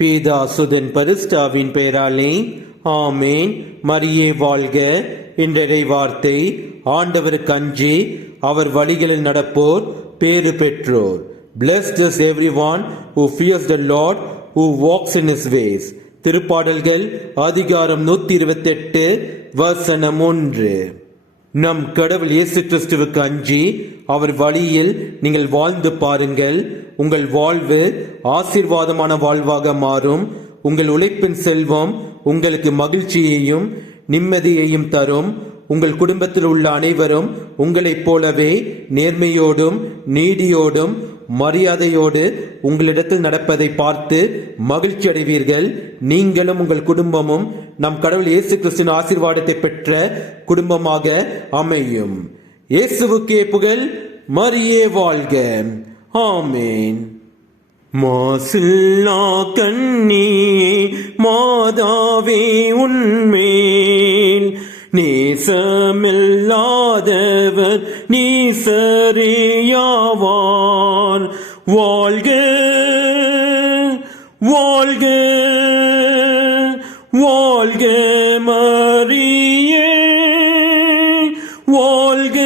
பிதா சுதன் பரிசுத்தாவின் பெயராலே ஆமேன். மரியே வாழ்க. இன்றைய வார்த்தை, ஆண்டவருக்கு அஞ்சி அவர் வழிகளில் நடப்போர் பேறு பெற்றோர். Blessed is everyone who fears the Lord, who walks in his ways. திருப்பாடல்கள் அதிகாரம் 128 வசனம் 1. நம் கடவுள் இயேசு கிறிஸ்துவுக்கு அஞ்சி அவர் வழியில் நீங்கள் வாழ்ந்து பாருங்கள். உங்கள் வாழ்வு ஆசீர்வாதமான வாழ்வாக மாறும். உங்கள் உழைப்பின் செல்வம் உங்களுக்கு மகிழ்ச்சியையும் நிம்மதியையும் தரும். உங்கள் குடும்பத்தில் உள்ள அனைவரும் உங்களைப் போலவே நேர்மையோடும் நீதியோடும் மரியாதையோடு உங்களிடத்தில் நடப்பதை பார்த்து மகிழ்ச்சி அடைவீர்கள். நீங்களும் உங்கள் குடும்பமும் நம் கடவுள் இயேசு கிறிஸ்துவின் ஆசீர்வாதத்தை பெற்ற குடும்பமாக அமையும். இயேசுவுக்கே புகழ். மரியே வாழ்க. ஆமேன். மாசில்லா கண்ணியே மாதாவே உன்மேல் நேசமில்லாதவர் நீசரேயாவார். வாழ்க வாழ்க வாழ்க மரியே வாழ்க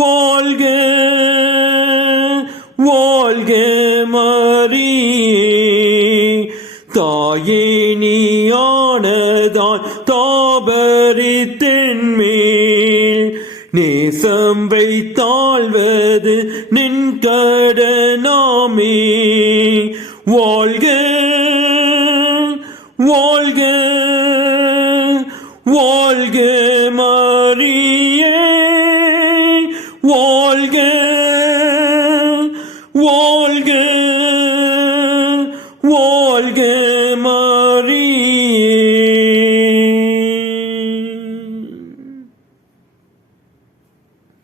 வாழ்க வாழ்க மரியே. தாயே நீயானதால் தாபரித்தென்மேல் நேசம் வைத்தாழ்வது நின் கடனாமே. வாழ்க வாழ்க வாழ்க மரியே வாழ்க வாழ்க வாழ்க மரியே.